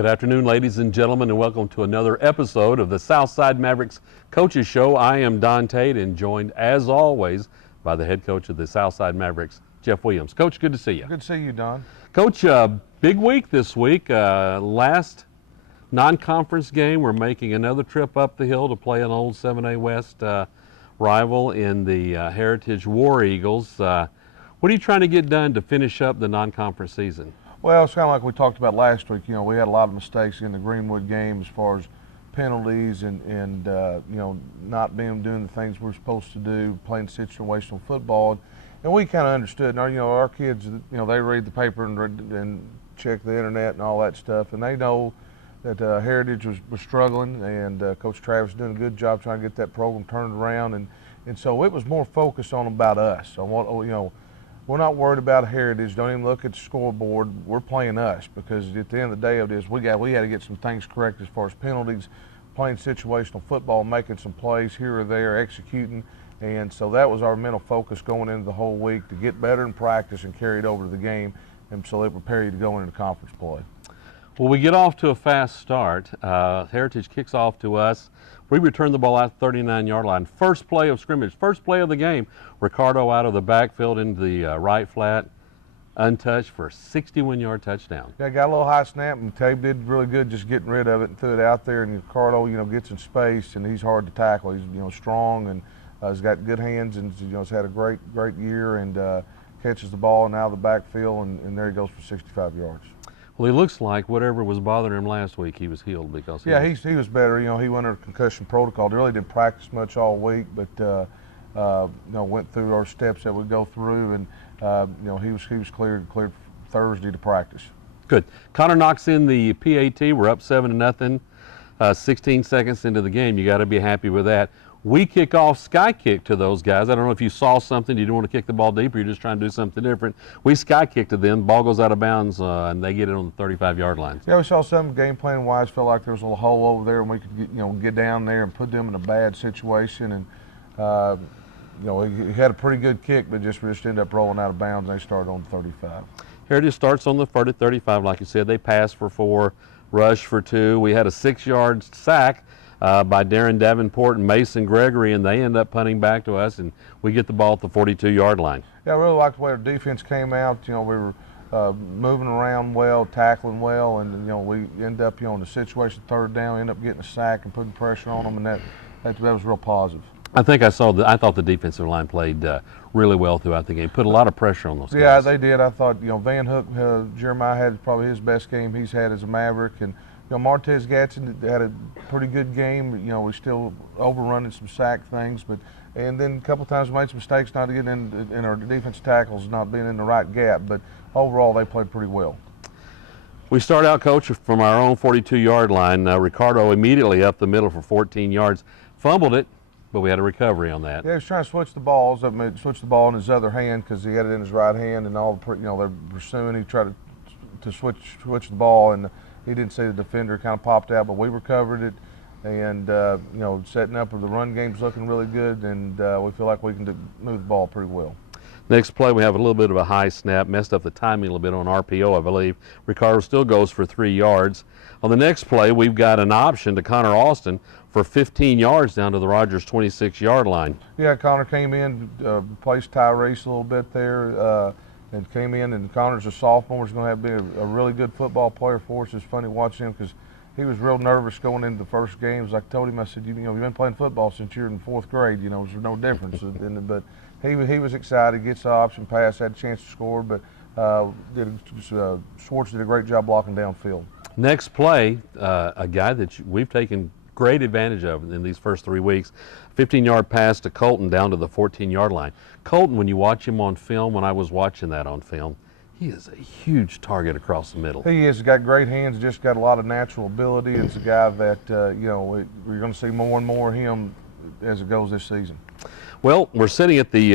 Good afternoon, ladies and gentlemen, and welcome to another episode of the Southside Mavericks Coaches Show. I am Don Tate, and joined, as always, by the head coach of the Southside Mavericks, Jeff Williams. Coach, good to see you. Good to see you, Don. Coach, big week this week. Last non-conference game, we're making another trip up the hill to play an old 7A West rival in the Heritage War Eagles. What are you trying to get done to finish up the non-conference season? Well, it's kind of like we talked about last week. You know, we had a lot of mistakes in the Greenwood game as far as penalties and you know, not doing the things we're supposed to do, playing situational football. And we kind of understood. And our kids, you know, they read the paper and check the internet and all that stuff, and they know that Heritage was struggling, and Coach Travis doing a good job trying to get that program turned around. And so it was more focused on about us, on what, you know. We're not worried about Heritage. Don't even look at the scoreboard. We're playing us, because at the end of the day of this, we had to get some things correct as far as penalties, playing situational football, making some plays here or there, executing. And so that was our mental focus going into the whole week, to get better in practice and carry it over to the game, and so they prepare you to go into conference play. Well, we get off to a fast start. Heritage kicks off to us. We return the ball out the 39-yard line. First play of scrimmage, first play of the game. Ricardo out of the backfield into the right flat, untouched for a 61-yard touchdown. Yeah, got a little high snap, and Tabe did really good just getting rid of it and threw it out there. And Ricardo, you know, gets in space, and he's hard to tackle. He's, you know, strong, and he's got good hands, and, you know, he's had a great year, and catches the ball and out of the backfield, and there he goes for 65 yards. Well, he looks like whatever was bothering him last week, he was healed, because he was better. You know, he went under concussion protocol. He really didn't practice much all week, but you know, went through our steps that we go through, and you know, he was cleared Thursday to practice. Good. Connor knocks in the PAT. We're up 7-0. 16 seconds into the game. You got to be happy with that. We kick off sky kick to those guys. I don't know if you saw something, you didn't want to kick the ball deep, or you're just trying to do something different. We sky kick to them, ball goes out of bounds, and they get it on the 35-yard line. Yeah, we saw some game plan wise, felt like there was a little hole over there, and we could get down there and put them in a bad situation. And you know, he had a pretty good kick, but just ended up rolling out of bounds, and they started on the 35. Heritage starts on the 35, like you said. They pass for 4, rush for 2. We had a 6-yard sack by Darren Davenport and Mason Gregory, and they end up punting back to us, and we get the ball at the 42-yard line. Yeah, I really liked the way our defense came out. You know, we were moving around well, tackling well, and you know, we end up, you know, in the situation third down, end up getting a sack and putting pressure on them, and that was real positive. I think I thought the defensive line played really well throughout the game. Put a lot of pressure on those guys. Yeah, they did. I thought, you know, Van Hook, Jeremiah had probably his best game he's had as a Maverick, and you know, Martez Gatson had a pretty good game. You know, we still overrunning some sack things, and then a couple times we made some mistakes not getting in our defense tackles, not being in the right gap. But overall, they played pretty well. We start out, Coach, from our own 42-yard line. Ricardo immediately up the middle for 14 yards, fumbled it, but we had a recovery on that. Yeah, he was trying to switch the balls. Switch the ball in his other hand, because he had it in his right hand, and all the, you know, they're pursuing. He tried to switch the ball, and he didn't see the defender, kind of popped out, but we recovered it, and you know, setting up with the run game's looking really good, and we feel like we can move the ball pretty well. Next play, we have a little bit of a high snap, messed up the timing a little bit on RPO, I believe. Ricardo still goes for 3 yards. On the next play, we've got an option to Connor Austin for 15 yards down to the Rogers 26-yard line. Yeah, Connor came in, replaced Tyrese a little bit there, and came in, and Connor's a sophomore. He's going to be a really good football player for us. It's funny watching him, because he was real nervous going into the first games. I told him, I said, you know, you've been playing football since you're in 4th grade. You know, there's no difference. But he was excited, gets the option pass, had a chance to score, but Schwartz did a great job blocking downfield. Next play, a guy that we've taken great advantage of in these first 3 weeks, 15-yard pass to Colton down to the 14-yard line. Colton, when you watch him on film, when I was watching that on film, he is a huge target across the middle. He is. He's got great hands, just got a lot of natural ability. It's a guy that, you know, we're going to see more and more of him as it goes this season. Well, we're sitting at the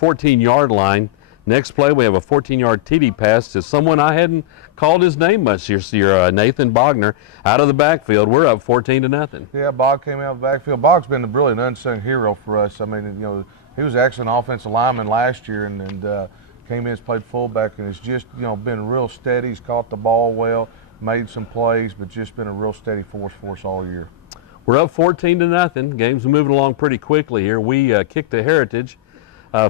14-yard line. Next play, we have a 14-yard TD pass to someone I hadn't called his name much this year, Nathan Bogner, out of the backfield. We're up 14-0. Yeah, Bog came out of the backfield. Bog's been really an unsung hero for us. I mean, you know, he was actually an offensive lineman last year, and came in, played fullback, and has just, you know, been real steady. He's caught the ball well. made some plays, but just been a real steady force for us all year. We're up 14-0. Game's moving along pretty quickly here. We kicked to Heritage,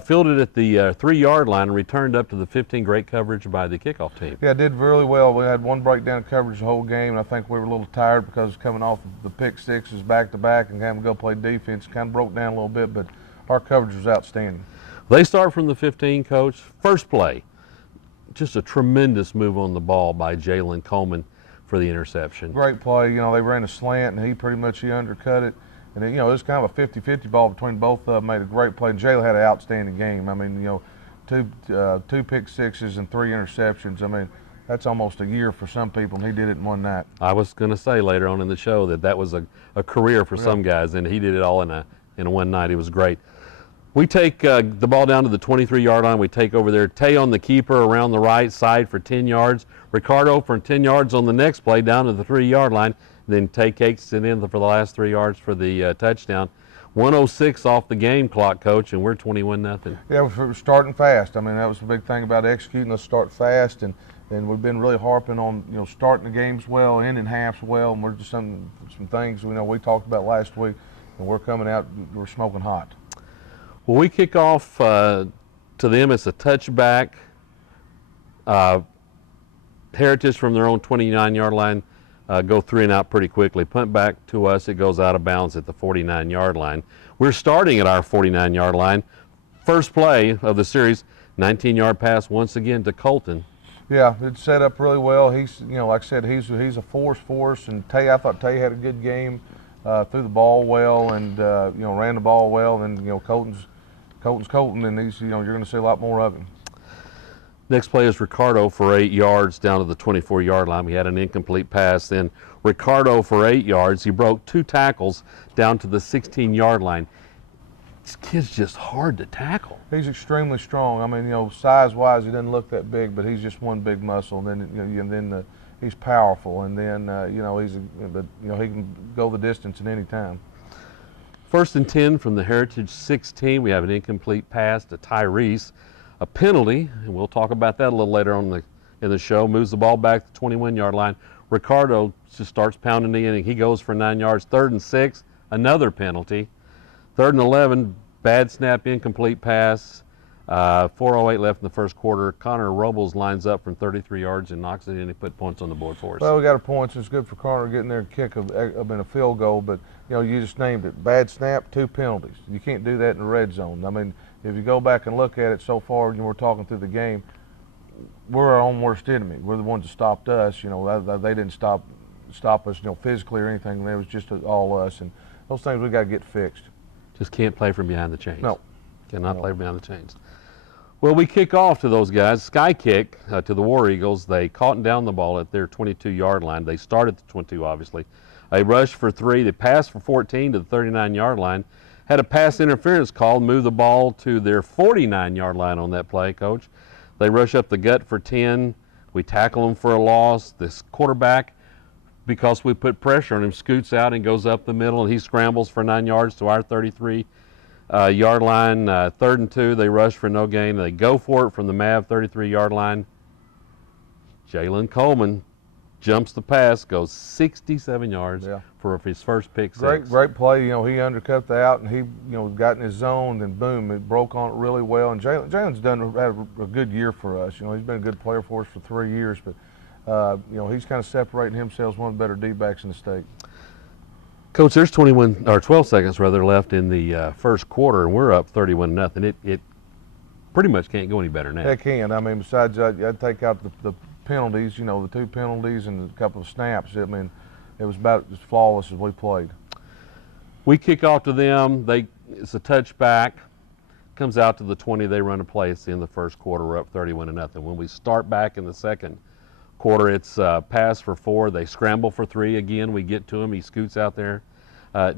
fielded at the 3-yard line, and returned up to the 15. Great coverage by the kickoff team. Yeah, did really well. We had one breakdown of coverage the whole game, and I think we were a little tired because coming off the pick sixes back to back and having to go play defense, kind of broke down a little bit, but our coverage was outstanding. They start from the 15, Coach. First play, just a tremendous move on the ball by Jalen Coleman for the interception. Great play. You know, they ran a slant, and he undercut it. And then, you know, it was kind of a 50-50 ball between both of them. Made a great play. And Jalen had an outstanding game. I mean, you know, two pick sixes and 3 interceptions. I mean, that's almost a year for some people, and he did it in one night. I was going to say later on in the show that was a career for some guys, and he did it all in a one night. It was great. We take the ball down to the 23-yard line. We take over there. Tay on the keeper around the right side for 10 yards. Ricardo for 10 yards on the next play down to the 3-yard line. Then Tay takes it in for the last 3 yards for the touchdown. 1:06 off the game clock, Coach, and we're 21-0. Yeah, we're starting fast. I mean, that was the big thing about executing. Let's start fast, and we've been really harping on, you know, starting the games well, ending halves well, and we're just some things we talked about last week, and we're coming out, we're smoking hot. Well, we kick off to them. It's a touchback. Heritage from their own 29-yard line go 3 and out pretty quickly. Punt back to us. It goes out of bounds at the 49-yard line. We're starting at our 49-yard line. First play of the series, 19-yard pass once again to Colton. Yeah, it's set up really well. He's, you know, like I said, he's a force for us. And I thought Tay had a good game. Threw the ball well, and you know, ran the ball well. And you know, Colton's Colton, and he's, you know, you're going to see a lot more of him. Next play is Ricardo for 8 yards down to the 24-yard line. We had an incomplete pass. Then Ricardo for 8 yards. He broke 2 tackles down to the 16-yard line. This kid's just hard to tackle. He's extremely strong. I mean, you know, size-wise, he doesn't look that big, but he's just one big muscle. And then, he's powerful. And then, you know, he can go the distance at any time. 1st and 10 from the Heritage 16. We have an incomplete pass to Tyrese. A penalty, and we'll talk about that a little later on in the show. Moves the ball back to the 21-yard line. Ricardo just starts pounding the inning. He goes for 9 yards. 3rd and 6, another penalty. 3rd and 11, bad snap, incomplete pass. 4:08 left in the first quarter. Connor Robles lines up from 33 yards and knocks it in. He put points on the board for us. Well, we got a point. It's good for Connor getting there and kick in a field goal, but you know, you just named it. Bad snap, 2 penalties. You can't do that in the red zone. I mean, if you go back and look at it so far, and we're talking through the game, we're our own worst enemy. We're the ones that stopped us. You know, they didn't stop us, you know, physically or anything. It was just all us, and those things we got to get fixed. Just can't play from behind the chains. No. Cannot play from behind the chains. Well, we kick off to those guys. Sky kick to the War Eagles. They caught down the ball at their 22-yard line. They started at the 22, obviously. They rushed for 3. They passed for 14 to the 39-yard line. Had a pass interference call, moved the ball to their 49-yard line on that play, Coach. They rush up the gut for 10. We tackle them for a loss. This quarterback, because we put pressure on him, scoots out and goes up the middle, and he scrambles for 9 yards to our 33-yard line. 3rd and 2, they rush for no gain. They go for it from the Mav 33-yard line. Jalen Coleman jumps the pass, goes 67 yards for his first pick 6. Great play. You know, he undercut the out, and he, you know, got in his zone, and boom, it broke on it really well. And Jalen's had a good year for us. You know, he's been a good player for us for 3 years, but you know, he's kind of separating himself as one of the better D-backs in the state. Coach, there's 12 seconds rather left in the first quarter, and we're up 31-0. It pretty much can't go any better now. It can. I mean, besides I'd take out the penalties, you know, the 2 penalties and a couple of snaps. I mean, it was about as flawless as we played. We kick off to them. It's a touchback. Comes out to the 20. They run a play. It's the end of the first quarter. We're up 31-0. When we start back in the second quarter, it's pass for 4. They scramble for 3 again. We get to him. He scoots out there.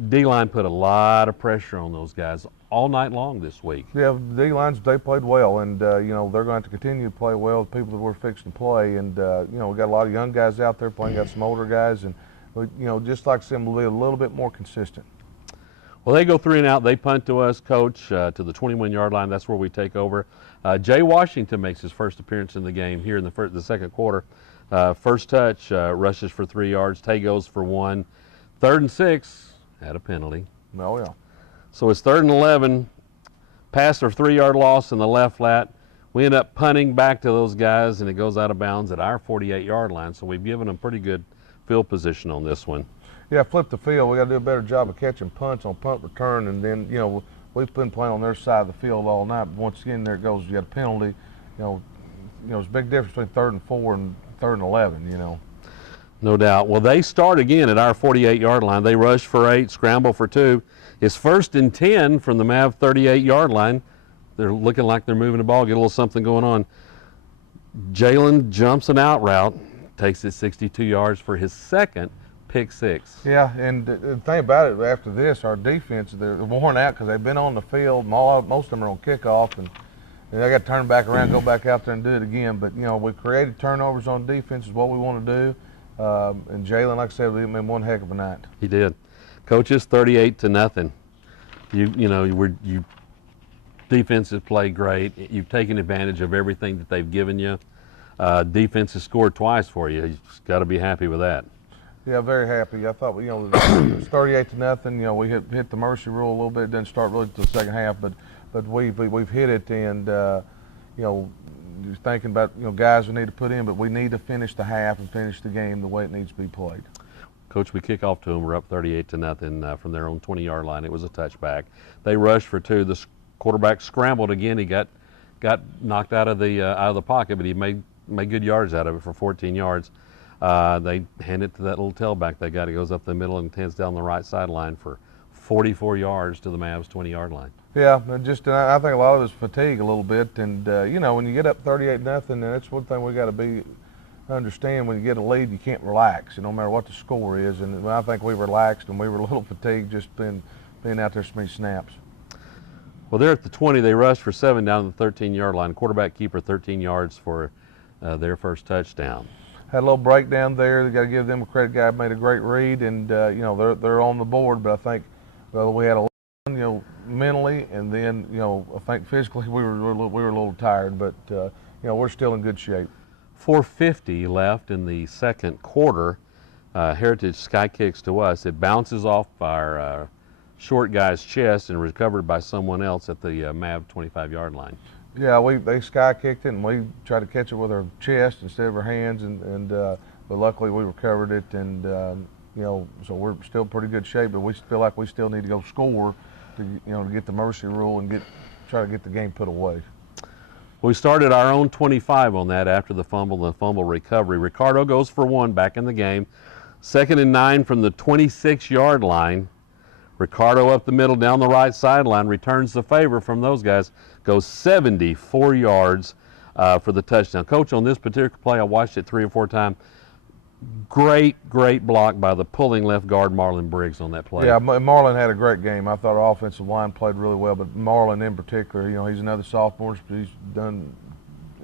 D-line put a lot of pressure on those guys all night long this week. Yeah, the D-lines, they played well, and you know, they're going to continue to play well with people that we're fixing to play. And you know, we got a lot of young guys out there playing, got some older guys, and you know, just like them, we'll be a little bit more consistent. Well, they go 3 and out. They punt to us, Coach, to the 21-yard line. That's where we take over. Jay Washington makes his first appearance in the game here in the second quarter. First touch, rushes for 3 yards. Tay goes for 1. 3rd and 6, had a penalty. Oh, yeah. So it's 3rd and 11, pass or 3-yard loss in the left flat. We end up punting back to those guys, and it goes out of bounds at our 48-yard line. So we've given them pretty good field position on this one. Yeah, flip the field. We got to do a better job of catching punts on punt return, and then we've been playing on their side of the field all night. But once again, there it goes. You got a penalty. There's a big difference between 3rd and 4 and 3rd and 11. No doubt. Well, they start again at our 48-yard line. They rush for 8, scramble for 2. It's 1st and 10 from the Mav 38-yard line. They're looking like they're moving the ball, get a little something going on. Jalen jumps an out route, takes it 62 yards for his 2nd pick 6. Yeah, and the thing about it, after this, our defense, they're worn out because they've been on the field. Most of them are on kickoff, and they got to turn back around, go back out there and do it again. But, we created turnovers on defense is what we want to do. And Jalen, like I said, we made one heck of a night. He did. Coaches, 38-0. You defense has played great. You've taken advantage of everything that they've given you. Defense has scored twice for you. You've got to be happy with that. Yeah, very happy. I thought, it was 38-0. We hit the mercy rule a little bit. It didn't start really until the second half, but we've hit it, and just thinking about guys we need to put in, but we need to finish the half and finish the game the way it needs to be played. Coach, we kick off to them. We're up 38-0 from their own 20-yard line. It was a touchback. They rushed for 2. The quarterback scrambled again. He got knocked out of the pocket, but he made good yards out of it for 14 yards. They hand it to that little tailback they got. He goes up the middle and heads down the right sideline for 44 yards to the Mavs 20-yard line. Yeah, and I think a lot of it's fatigue a little bit, and when you get up 38-0, that's one thing we got to understand. When you get a lead, you can't relax, no matter what the score is. And I think we relaxed, and we were a little fatigued just being out there so many snaps. Well, they're at the 20. They rushed for 7 down to the 13-yard line. Quarterback keeper 13 yards for their first touchdown. Had a little breakdown there. They got to give them a credit. Guy made a great read, and they're on the board. But I think we had a mentally, and then I think physically we were a little tired, but we're still in good shape. 4:50 left in the second quarter. Heritage sky kicks to us. It bounces off our short guy's chest and recovered by someone else at the Mav 25-yard line. Yeah, they sky kicked it, and we tried to catch it with our chest instead of our hands, but luckily we recovered it, and so we're still in pretty good shape. But we feel like we still need to go score to get the mercy rule and try to get the game put away. We started our own 25 on that after the fumble recovery. Ricardo goes for 1 back in the game. 2nd and 9 from the 26-yard line. Ricardo up the middle down the right sideline, returns the favor from those guys, goes 74 yards for the touchdown. Coach, on this particular play, I watched it 3 or 4 times. Great block by the pulling left guard Marlon Briggs on that play. Yeah, Marlon had a great game. I thought our offensive line played really well, but Marlon in particular, he's another sophomore. He's done,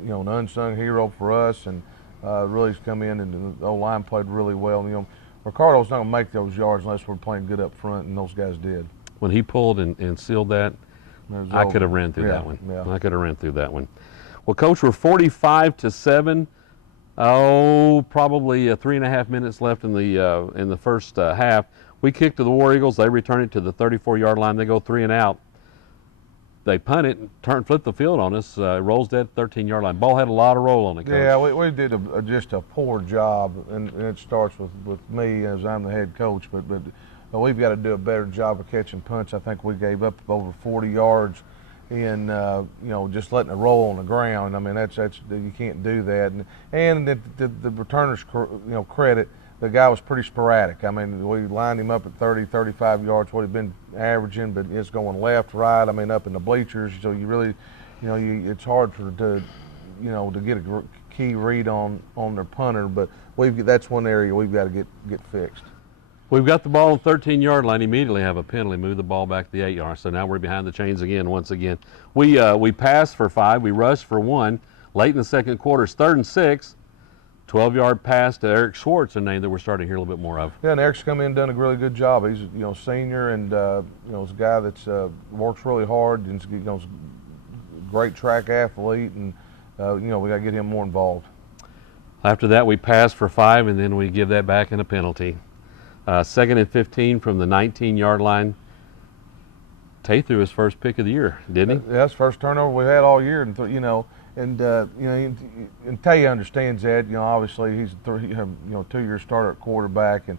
an unsung hero for us, and really has come in, and the O-line played really well. Ricardo's not going to make those yards unless we're playing good up front, and those guys did. When he pulled and sealed that, I could have ran through that one. Yeah. I could have ran through that one. Well, Coach, we're 45-7. Probably 3.5 minutes left in the first half. We kick to the War Eagles. They return it to the 34-yard line. They go 3 and out. They punt it, flip the field on us. Rolls dead 13-yard line. Ball had a lot of roll on it, Coach. Yeah, we did just a poor job, and it starts with me as I'm the head coach. But we've got to do a better job of catching punts. I think we gave up over 40 yards in just letting it roll on the ground. I mean, that's you can't do that. And the returner's credit, the guy was pretty sporadic. I mean, we lined him up at 30, 35 yards, what he'd been averaging, but it's going left, right. I mean, up in the bleachers. So you really, it's hard to get a key read on their punter. But that's one area we've got to get fixed. We've got the ball on the 13-yard line. Immediately have a penalty, move the ball back to the 8-yard. So now we're behind the chains again. Once again, we passed for 5. We rushed for 1. Late in the second quarter, it's 3rd and 6. 12-yard pass to Eric Schwartz, a name that we're starting to hear a little bit more of. Yeah, and Eric's come in and done a really good job. He's senior, and he's a guy that's works really hard, and is a great track athlete, and we got to get him more involved. After that, we pass for 5, and then we give that back in a penalty. 2nd and 15 from the 19-yard line. Tay threw his first pick of the year, didn't he? Yeah, that's the first turnover we had all year, and and Tay understands that. Obviously he's a 2-year starter at quarterback, and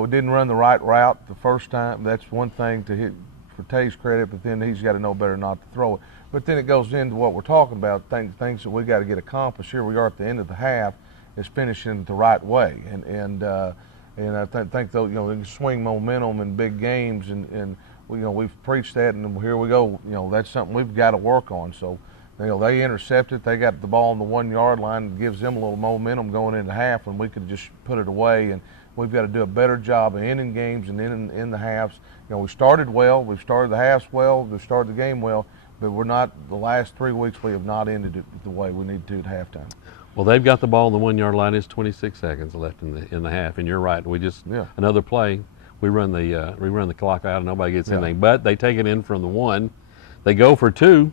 we didn't run the right route the first time. That's one thing to hit for Tay's credit, but then he's got to know better not to throw it. But then it goes into what we're talking about, things that we got to get accomplished. Here we are at the end of the half, is finishing the right way, and I think though, they can swing momentum in big games, and we've preached that, and here we go. That's something we've got to work on. So, they intercepted. They got the ball on the 1-yard line. It gives them a little momentum going into half, and we could just put it away. And we've got to do a better job of ending games and in the halves. We started well. We've started the halves well. We've started the game well, but we're not. The last 3 weeks we have not ended it the way we need to at halftime. Well, they've got the ball on the 1-yard line. It's 26 seconds left in the half, and you're right. We just another play. We run the clock out, and nobody gets anything. But they take it in from the 1. They go for 2,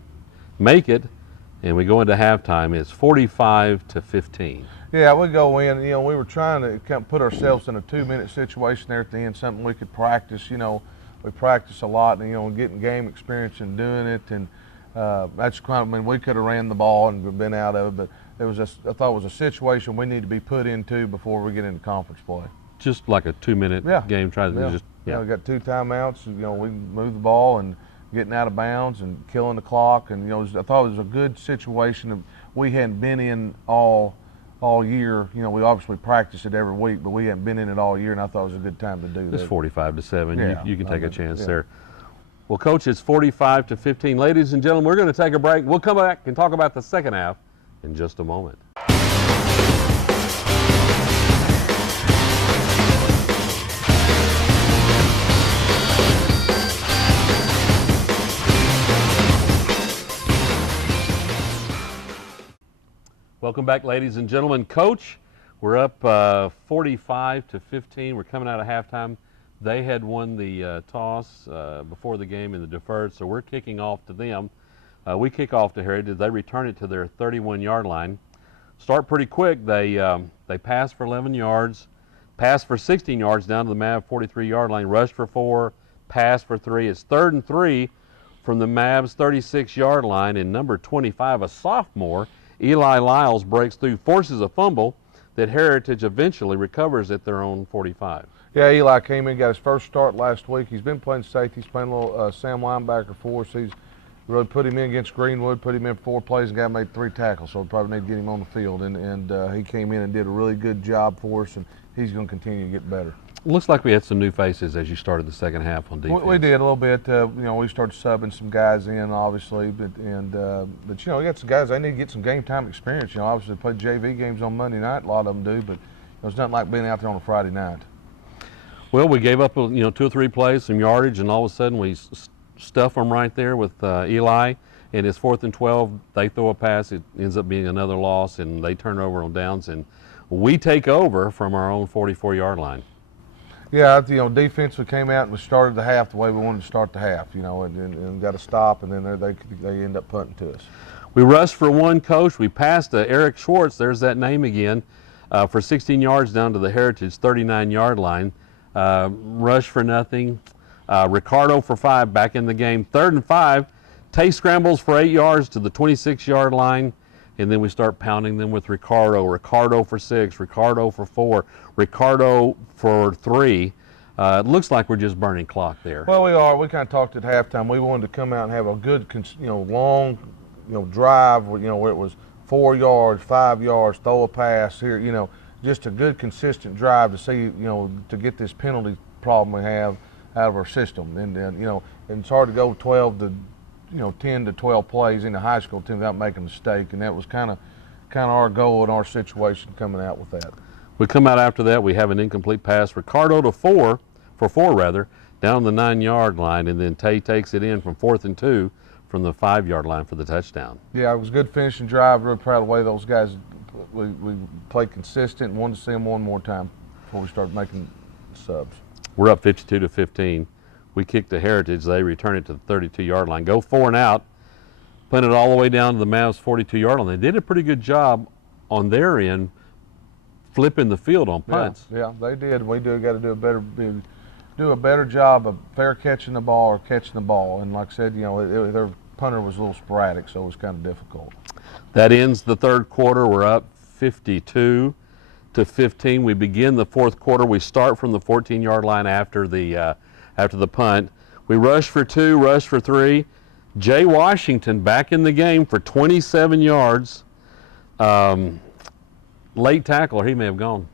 make it, and we go into halftime. It's 45-15. Yeah, we go in. We were trying to kind of put ourselves in a 2-minute situation there at the end, something we could practice. We practice a lot, and getting game experience and doing it, and that's kind of. We could have ran the ball and been out of it, but I thought it was a situation we need to be put into before we get into conference play. Just like a 2-minute game. We got 2 timeouts. We move the ball and getting out of bounds and killing the clock. And I thought it was a good situation. We hadn't been in all year. We obviously practice it every week, but we hadn't been in it all year, and I thought it was a good time to do that. It's 45-7. Yeah, you can take a chance there. Well, Coach, it's 45-15. Ladies and gentlemen, we're going to take a break. We'll come back and talk about the second half in just a moment. Welcome back, ladies and gentlemen. Coach, we're up 45-15. We're coming out of halftime. They had won the toss before the game in the deferred, so we're kicking off to them. We kick off to Heritage. They return it to their 31-yard line. Start pretty quick. They pass for 11 yards, pass for 16 yards down to the Mavs 43-yard line, rush for 4, pass for 3. It's 3rd and 3 from the Mavs 36-yard line, and number 25, a sophomore, Eli Lyles, breaks through, forces a fumble that Heritage eventually recovers at their own 45. Yeah, Eli came in, got his first start last week. He's been playing safety. He's playing a little Sam linebacker for us. He's really put him in against Greenwood, put him in 4 plays, and got made 3 tackles, so we probably need to get him on the field. And he came in and did a really good job for us, and he's going to continue to get better. Looks like we had some new faces as you started the second half on defense. We did a little bit. We started subbing some guys in, obviously, but we got some guys. They need to get some game time experience. Obviously they play JV games on Monday night. A lot of them do, but it's nothing like being out there on a Friday night. Well, we gave up 2 or 3 plays, some yardage, and all of a sudden we stuff them right there with Eli. And it's 4th and 12. They throw a pass. It ends up being another loss, and they turn over on downs, and we take over from our own 44-yard line. Yeah, defense, we came out and we started the half the way we wanted to start the half, and got to stop, and then they end up punting to us. We rushed for 1, Coach. We passed Eric Schwartz, there's that name again, for 16 yards down to the Heritage 39-yard line. Rush for nothing. Ricardo for 5 back in the game. 3rd and 5. Tay scrambles for 8 yards to the 26-yard line. And then we start pounding them with Ricardo. Ricardo for 6, Ricardo for 4, Ricardo for 3. It looks like we're just burning clock there. Well, we are. We kind of talked at halftime. We wanted to come out and have a good, long, drive. Where it was 4 yards, 5 yards, throw a pass here. Just a good, consistent drive to see, to get this penalty problem we have out of our system. And and it's hard to go 10 to 12 plays in the high school team without making a mistake, and that was kind of our goal in our situation coming out with that. We come out after that. We have an incomplete pass. Ricardo to 4 down the 9-yard line, and then Tay takes it in from 4th and 2 from the 5-yard line for the touchdown. Yeah, it was a good finishing drive. Really proud of the way those guys we played consistent and wanted to see them one more time before we started making subs. We're up 52-15. We kick to Heritage. They return it to the 32-yard line. Go 4 and out. Punt it all the way down to the Mavs 42-yard line. They did a pretty good job on their end flipping the field on punts. Yeah, they did. We got to do a better job of fair catching the ball or catching the ball. And like I said, their punter was a little sporadic, so it was kind of difficult. That ends the third quarter. We're up 52-15. We begin the fourth quarter. We start from the 14-yard line after the punt. We rush for 2, rush for 3. Jay Washington back in the game for 27 yards. Late tackler, he may have gone.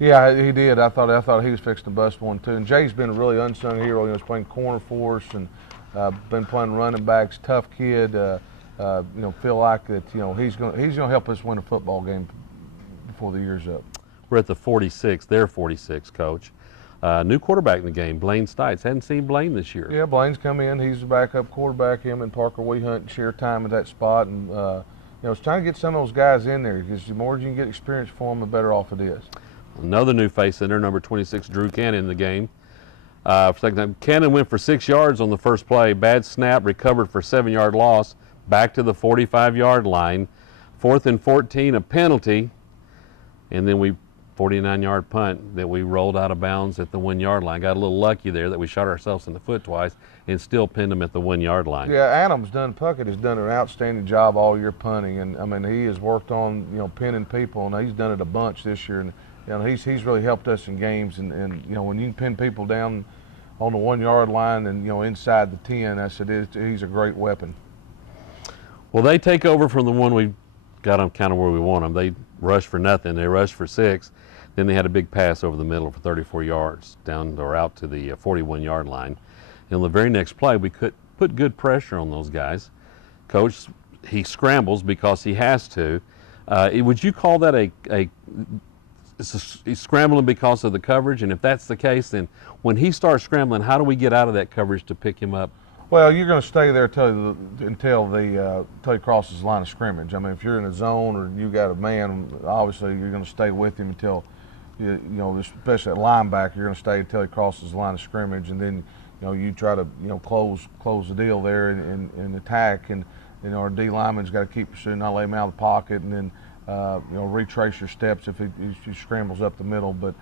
Yeah, he did. I thought he was fixing to bust one too. And Jay's been a really unsung hero. He's playing corner for us and been playing running backs. Tough kid. Feel like that. He's gonna help us win a football game before the year's up. We're at the 46. They're 46, Coach. New quarterback in the game, Blaine Stites. Hadn't seen Blaine this year. Yeah, Blaine's come in. He's the backup quarterback. Him and Parker Wehunt share time at that spot, and it's trying to get some of those guys in there because the more you can get experience for them, the better off it is. Another new face in there, number 26, Drew Cannon in the game. For second time, Cannon went for 6 yards on the first play. Bad snap, recovered for 7-yard loss. Back to the 45-yard line. 4th and 14, a penalty, and then we 49-yard punt that we rolled out of bounds at the 1-yard line. Got a little lucky there that we shot ourselves in the foot twice and still pinned them at the 1-yard line. Yeah, Puckett has done an outstanding job all year punting, and I mean he has worked on pinning people, and he's done it a bunch this year. And he's really helped us in games, and when you can pin people down on the 1-yard line and inside the 10, he's a great weapon. Well, they take over from the one we got them kind of where we want them. They rushed for nothing. They rushed for 6. Then they had a big pass over the middle for 34 yards down or out to the 41-yard line. And on the very next play, we could put good pressure on those guys. Coach, he scrambles because he has to. Would you call that he's scrambling because of the coverage? And if that's the case, then when he starts scrambling, how do we get out of that coverage to pick him up? Well, you're going to stay there until he crosses the line of scrimmage. I mean, if you're in a zone or you got a man, obviously you're going to stay with him until, especially at linebacker, you're going to stay until he crosses the line of scrimmage, and then you try to close the deal there and attack, and our D lineman's got to keep pursuing, not let him out of the pocket, and then retrace your steps if he scrambles up the middle. But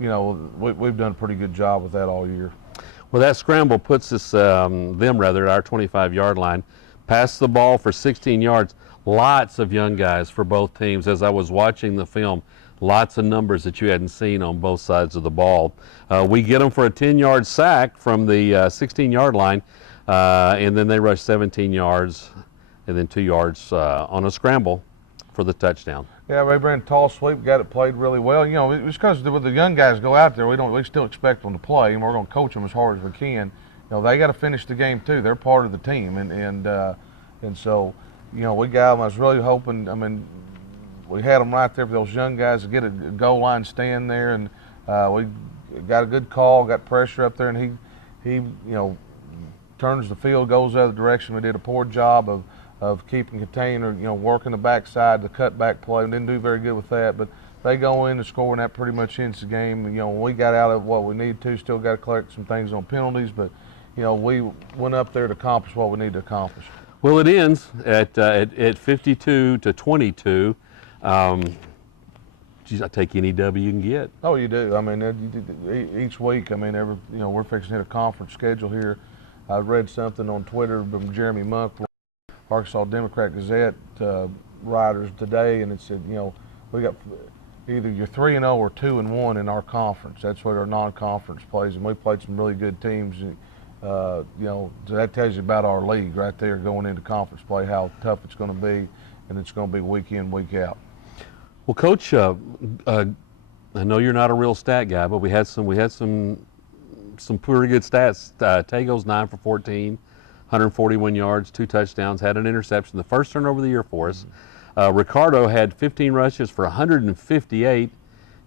we've done a pretty good job with that all year. Well, that scramble puts us, at our 25-yard line. Pass the ball for 16 yards. Lots of young guys for both teams. As I was watching the film, lots of numbers that you hadn't seen on both sides of the ball. We get them for a 10-yard sack from the 16-yard line, and then they rush 17 yards and then 2 yards on a scramble for the touchdown. Yeah, Ray ran tall sweep, got it played really well. It's because with the young guys go out there, we still expect them to play, and we're going to coach them as hard as we can. They got to finish the game too. They're part of the team, and so we got them. I was really hoping. I mean, we had them right there for those young guys to get a goal line stand there, and we got a good call, got pressure up there, and he turns the field, goes the other direction. We did a poor job of keeping container, working the backside, the cutback play. We didn't do very good with that, but they go in and score, and that pretty much ends the game. We got out of what we needed to. Still got to collect some things on penalties, but we went up there to accomplish what we needed to accomplish. Well, it ends at 52-22. Geez, I take any W you can get. Oh, you do. I mean, each week. I mean, we're fixing to hit a conference schedule here. I read something on Twitter from Jeremy Monk, Arkansas Democrat Gazette writers today, and it said, we got either you're 3-0 or 2-1 in our conference. That's what our non-conference plays, and we played some really good teams. So that tells you about our league right there going into conference play, how tough it's going to be, and it's going to be week in, week out. Well, Coach, I know you're not a real stat guy, but we had some pretty good stats. Tago's 9 for 14. 141 yards, 2 touchdowns, had an interception, the first turnover of the year for us. Ricardo had 15 rushes for 158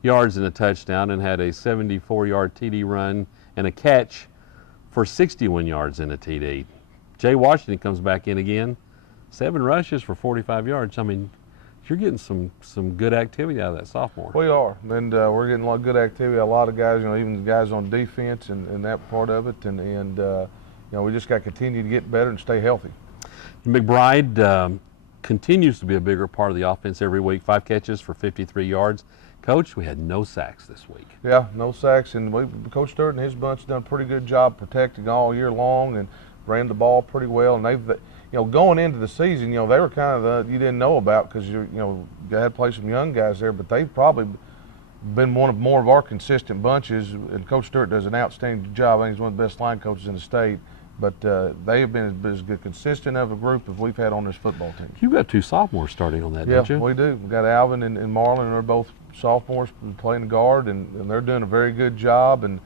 yards and a touchdown, and had a 74-yard TD run and a catch for 61 yards and a TD. Jay Washington comes back in again, 7 rushes for 45 yards. I mean, you're getting some good activity out of that sophomore. We are, and we're getting a lot of good activity. A lot of guys, even the guys on defense and that part of it, and we just got to continue to get better and stay healthy. McBride continues to be a bigger part of the offense every week. 5 catches for 53 yards. Coach, we had no sacks this week. Yeah, no sacks, and Coach Sturt and his bunch done a pretty good job protecting all year long and ran the ball pretty well. And they've, going into the season, they were kind of you didn't know about because you had to play some young guys there, but they've probably been one of more of our consistent bunches. And Coach Sturt does an outstanding job. I think he's one of the best line coaches in the state. But they have been as good, consistent of a group as we've had on this football team. You've got 2 sophomores starting on that, don't you? Yeah, we do. We've got Alvin and Marlon. They're both sophomores playing guard, and they're doing a very good job. And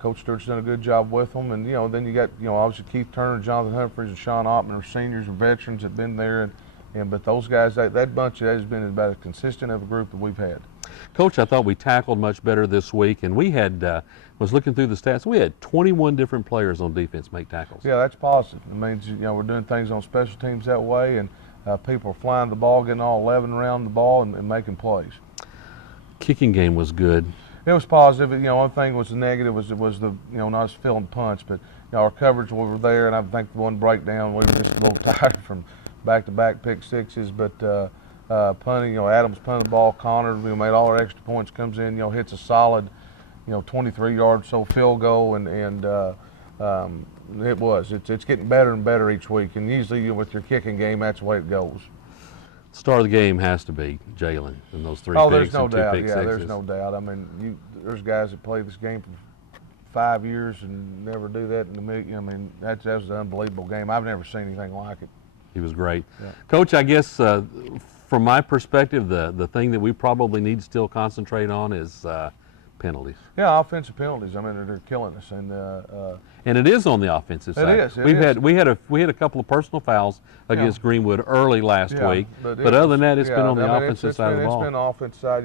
Coach Sturt's done a good job with them. And then you got obviously Keith Turner, Jonathan Humphreys, and Sean Ottman are seniors and veterans that have been there. But those guys, that bunch has been about as consistent of a group that we've had. Coach, I thought we tackled much better this week, and we had, was looking through the stats, we had 21 different players on defense make tackles. Yeah, that's positive. It means, we're doing things on special teams that way, and people are flying the ball, getting all 11 around the ball and making plays. Kicking game was good. It was positive. One thing was the negative was the, not as feeling punch, but, our coverage, we were there, and I think the one breakdown, we were just a little tired from back-to-back pick sixes, but punting, Adams punted the ball, Connor, made all our extra points, comes in, hits a solid, 23-yard so field goal, and it's getting better and better each week, and usually with your kicking game, that's the way it goes. Star of the game has to be Jalen and those 3 picks there's no and 2 doubt. pick sixes. There's no doubt. I mean, there's guys that play this game for 5 years and never do that in the million. I mean, that was an unbelievable game. I've never seen anything like it. He was great. Yeah. Coach, I guess from my perspective, the thing that we probably need to still concentrate on is penalties. Yeah, offensive penalties. I mean, they're killing us, and it is on the offensive side. It is. We had a couple of personal fouls against Greenwood early last week, but other than that, it's been on the offensive side of the ball. It's been the offensive side.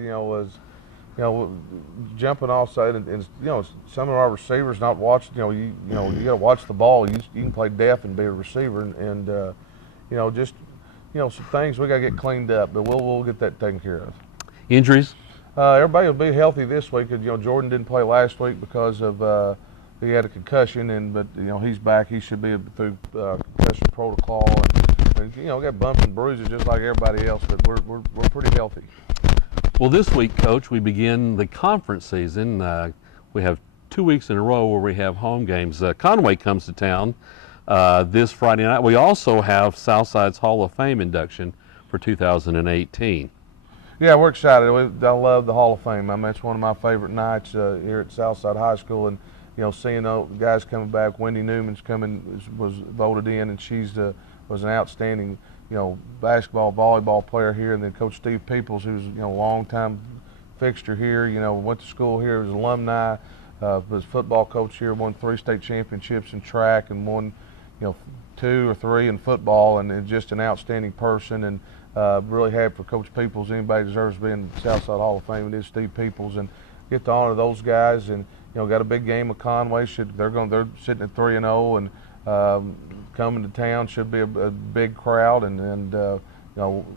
Jumping offside, and some of our receivers not watching. You got to watch the ball. You can play deaf and be a receiver, and just some things we got to get cleaned up. But we'll get that taken care of. Injuries. Everybody will be healthy this week. Jordan didn't play last week because of he had a concussion, but he's back. He should be through concussion protocol. And we got bumps and bruises just like everybody else, but we're pretty healthy. Well, this week, Coach, we begin the conference season. We have 2 weeks in a row where we have home games. Conway comes to town this Friday night. We also have Southside's Hall of Fame induction for 2018. Yeah, we're excited. I love the Hall of Fame. I mean, it's one of my favorite nights here at Southside High School, and seeing the guys coming back. Wendy Newman's was voted in, and she's was an outstanding basketball, volleyball player here, and then Coach Steve Peoples, who's a longtime fixture here. Went to school here, was alumni. Was football coach here, won 3 state championships in track, and won 2 or 3 in football, and is just an outstanding person. And really happy for Coach Peoples. Anybody deserves to be in the Southside Hall of Fame. It is Steve Peoples, and get to honor those guys. And got a big game with Conway. They're sitting at 3-0, and coming to town should be a big crowd. And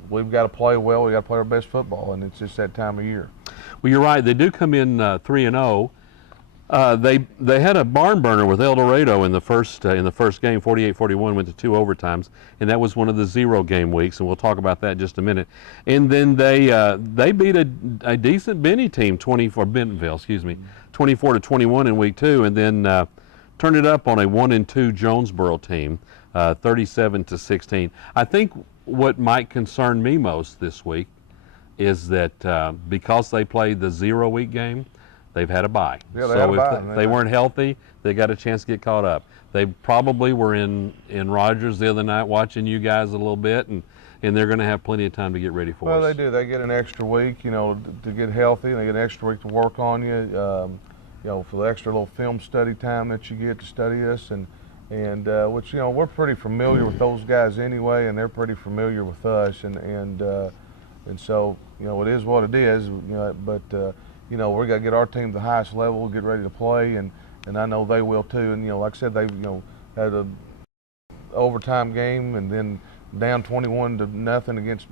we've got to play well. We got to play our best football, and it's just that time of year. Well, you're right. They do come in 3-0. They had a barn burner with El Dorado in the first game, 48-41, went to 2 overtimes, and that was one of the 0 game weeks, and we'll talk about that in just a minute. And then they beat a decent Bentonville team, 24-21 in week 2, and then turned it up on a 1-2 Jonesboro team, 37-16. I think what might concern me most this week is that because they played the 0 week game, they've had a bye. Yeah, so if they weren't healthy, they got a chance to get caught up. They probably were in Rogers the other night watching you guys a little bit, and they're going to have plenty of time to get ready for us. Well, they do. They get an extra week, to get healthy, and they get an extra week to work on you. For the extra little film study time that you get to study us, and which we're pretty familiar with those guys anyway, and they're pretty familiar with us, and so it is what it is. But we got to get our team to the highest level, get ready to play, and I know they will too. And like I said, they had a overtime game, and then down 21-0 against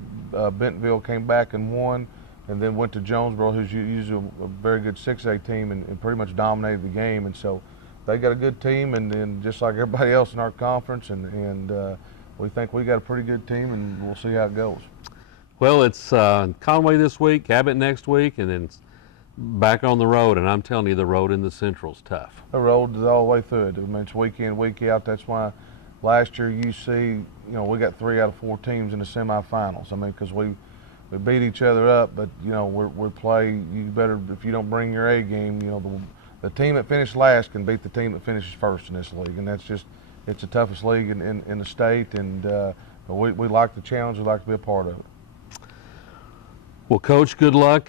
Bentonville, came back and won, and then went to Jonesboro, who's usually a very good 6A team, and pretty much dominated the game. And so they got a good team, and just like everybody else in our conference, and we think we got a pretty good team, and we'll see how it goes. Well, it's Conway this week, Cabot next week, and then back on the road, and I'm telling you, the road in the Central's tough. The road is all the way through it. I mean, it's week in, week out. That's why last year you see, we got 3 out of 4 teams in the semifinals. I mean, because we beat each other up, but we play. You better, if you don't bring your A game, the team that finished last can beat the team that finishes first in this league, and that's just, it's the toughest league in the state, and we like the challenge. We like to be a part of it. Well, Coach, good luck.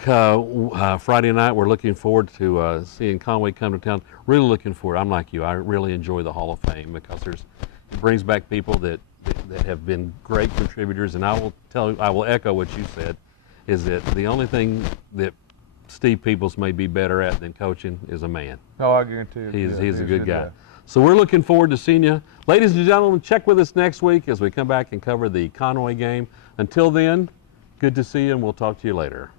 Friday night, we're looking forward to seeing Conway come to town. Really looking forward. I'm like you. I really enjoy the Hall of Fame because it brings back people that have been great contributors. And I will echo what you said, is that the only thing that Steve Peoples may be better at than coaching is a man. Oh, I guarantee you. He's a good guy. So we're looking forward to seeing you. Ladies and gentlemen, check with us next week as we come back and cover the Conway game. Until then, good to see you, and we'll talk to you later.